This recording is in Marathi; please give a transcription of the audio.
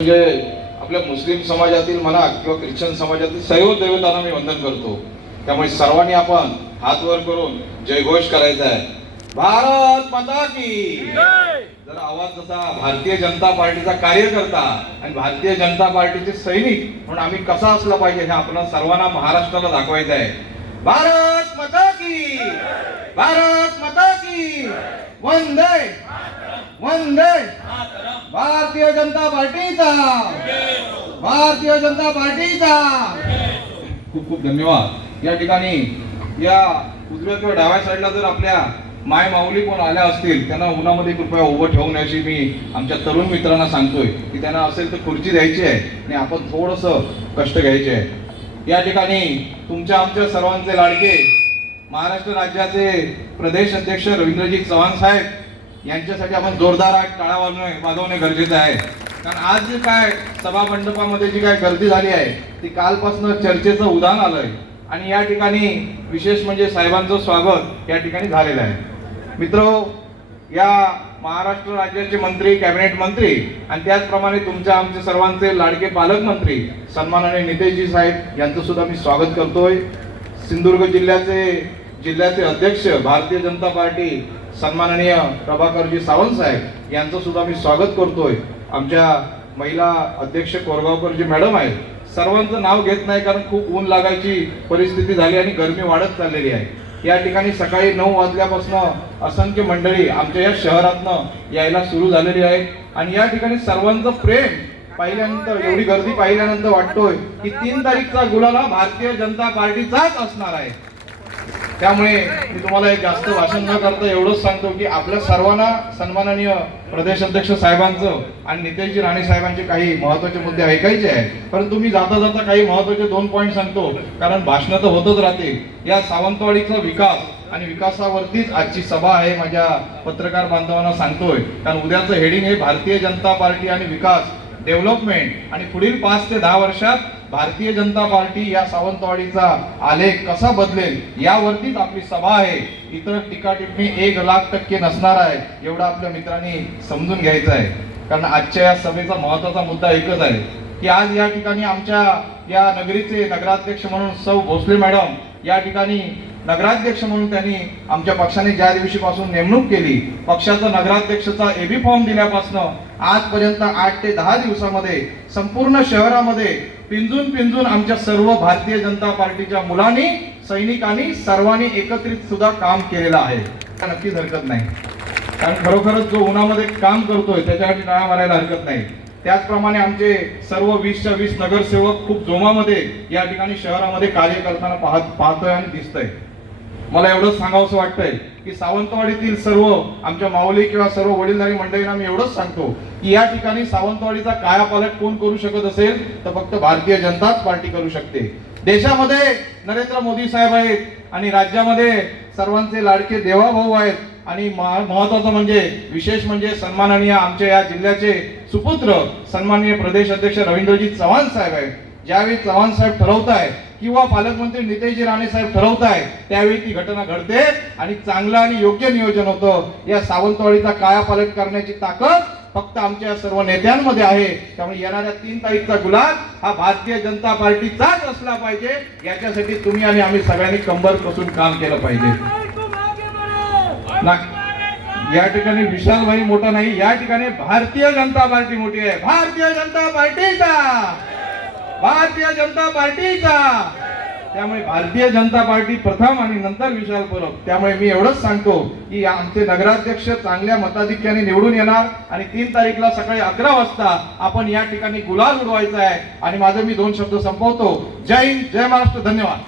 म्हणजे आपल्या मुस्लिम समाजातील म्हणा किंवा ख्रिश्चन समाजातील सर्व देवतांना मी वंदन करतो. त्यामुळे सर्वांनी आपण हात वर करून जयघोष करायचा आहे. भारत माता की जर आवाज तसा भारतीय जनता पार्टीचा कार्यकर्ता आणि भारतीय जनता पार्टीचे सैनिक म्हणून आम्ही कसा असला पाहिजे हे आपल्याला सर्वांना महाराष्ट्राला दाखवायचं आहे. भारत माता की भारत माता की वंदे वंदे भारतीय जनता पार्टीचा. भारतीय जनता पार्टीचा. खूप खूप धन्यवाद. या ठिकाणी या उजव्या किंवा डाव्या साईडला जर आपल्या माय माऊली कोण आल्या असतील त्यांना उन्हामध्ये कृपया उभं ठेवून याची मी आमच्या तरुण मित्रांना सांगतोय. की त्यांना असेल तर खुर्ची द्यायची आहे आणि आपण थोडस कष्ट घ्यायचे आहे. या ठिकाणी तुमच्या आमच्या सर्वांचे लाडके महाराष्ट्र राज्याचे प्रदेश अध्यक्ष रवींद्रजी चव्हाण साहेब यांच्यासाठी आपण जोरदार आठ टाळा वाजवणे वाजवणे गरजेचं आहे. कारण आज जे काय सभा मंडपामध्ये जी काय गर्दी झाली आहे ती कालपासून चर्चेचं उदाहरण आलंय. आणि या ठिकाणी विशेष म्हणजे साहेबांचं स्वागत या ठिकाणी झालेलं आहे. मित्र या महाराष्ट्र राज्याचे मंत्री कॅबिनेट मंत्री आणि त्याचप्रमाणे तुमच्या आमचे सर्वांचे लाडके पालकमंत्री सन्माननीय नितेशजी साहेब यांचं सुद्धा मी स्वागत करतोय. सिंधुदुर्ग जिल्ह्याचे जिल्ह्याचे अध्यक्ष भारतीय जनता पार्टी सन्माननीय प्रभाकरजी सावंत साहेब यांचं सुद्धा मी स्वागत करतोय. आमच्या महिला अध्यक्ष कोरगावकरजी मॅडम आहेत. सर्वांचं नाव घेत नाही कारण खूप ऊन लागायची परिस्थिती झाली आणि गरमी वाढत चाललेली आहे. या ठिकाणी सकाळी नऊ वाजल्यापासून असंख्य मंडळी आमच्या या शहरातनं यायला सुरू झालेली आहे आणि या ठिकाणी सर्वांचं प्रेम पाहिल्यानंतर एवढी गर्दी पाहिल्यानंतर वाटतोय की तीन तारीखचा गुलाला भारतीय जनता पार्टीचाच असणार आहे. त्यामुळे मी तुम्हाला एक जास्त भाषण न करता एवढंच सांगतो की आपल्या सर्वांना सन्माननीय प्रदेश अध्यक्ष साहेबांचं आणि नितेशजी राणे साहेबांचे काही महत्त्वाचे मुद्दे ऐकायचे आहेत. परंतु मी जाता जाता काही महत्त्वाचे दोन पॉईंट सांगतो. कारण भाषणं तर होतच राहतील. या सावंतवाडीचा विकास आणि विकासावरतीच आजची सभा आहे माझ्या पत्रकार बांधवांना सांगतोय. कारण उद्याचं हेडिंग हे भारतीय जनता पार्टी आणि विकास डेव्हलपमेंट आणि पुढील पाच ते दहा वर्षात भारतीय जनता पार्टी या सावंतवाडीचा आलेख कसा बदलेल यावरतीच आपली सभा आहे. इतर टीका टिप्पणी एक लाख टक्के नसणार आहे एवढं आपल्या मित्रांनी समजून घ्यायचं आहे. कारण आजच्या या सभेचा महत्त्वाचा मुद्दा एकच आहे की आज या ठिकाणी आमच्या या नगरीचे नगराध्यक्ष म्हणून सौ भोसले मॅडम या ठिकाणी नगराध्यक्ष म्हणून त्यांनी आमच्या पक्षाने ज्या दिवशीपासून नेमणूक केली पक्षाचा नगराध्यक्षचा एबी फॉर्म दिल्यापासून आजपर्यंत आठ ते दहा दिवसामध्ये संपूर्ण शहरामध्ये पिंजून पिंजून आमच्या सर्व भारतीय जनता पार्टीच्या मुलांनी सैनिकांनी सर्वांनी एकत्रित सुद्धा काम केलेलं आहे. नक्कीच हरकत नाही. कारण खरोखरच जो उन्हामध्ये काम करतोय त्याच्यासाठी टाळा मारायला हरकत नाही. त्याचप्रमाणे आमचे सर्व वीसच्या वीस नगरसेवक खूप जोमामध्ये या ठिकाणी शहरामध्ये कार्य करताना पाहत पाहतोय आणि दिसतंय. मला एवढंच सांगावंसं वाटतंय की सावंतवाडीतील सर्व आमच्या माऊली किंवा सर्व वडीलधारी मंडळींना मी एवढंच सांगतो की या ठिकाणी सावंतवाडीचा कायापालट कोण करू शकत असेल तर फक्त भारतीय जनताच पार्टी करू शकते. देशामध्ये नरेंद्र मोदी साहेब आहेत आणि राज्यामध्ये सर्वांचे लाडके देवाभाऊ आहेत. आणि महत्वाचं म्हणजे विशेष म्हणजे सन्माननीय आमच्या या जिल्ह्याचे सुपुत्र सन्माननीय प्रदेश अध्यक्ष रवींद्रजी चव्हाण साहेब आहेत. ज्यावेळी चव्हाण साहेब ठरवताय किंवा पालकमंत्री नितेशजी राणे साहेब ठरवताय त्यावेळी ती घटना घडते आणि चांगलं आणि योग्य नियोजन होतं. या सावंतवाडीचा कायापालट करण्याची ताकद फक्त आमच्या सर्व नेत्यांमध्ये आहे. त्यामुळे येणाऱ्या तीन तारीखचा गुलाब हा भारतीय जनता पार्टीचाच असला पाहिजे. याच्यासाठी तुम्ही आणि आम्ही सगळ्यांनी कंबर कसून काम केलं पाहिजे. या ठिकाणी विशाल भाई मोठा नाही या ठिकाणी भारतीय जनता पार्टी मोठी आहे. भारतीय जनता पार्टीचा! भारतीय जनता पार्टीचा. त्यामुळे भारतीय जनता पार्टी प्रथम आणि नंतर विशाल परब त्यामुळे मी एवढंच सांगतो की आमचे नगराध्यक्ष चांगल्या मताधिक्याने निवडून येणार आणि तीन तारीखला सकाळी अकरा वाजता आपण या ठिकाणी गुलाल उडवायचा आहे. आणि माझं मी दोन शब्द संपवतो. जय हिंद जय महाराष्ट्र धन्यवाद.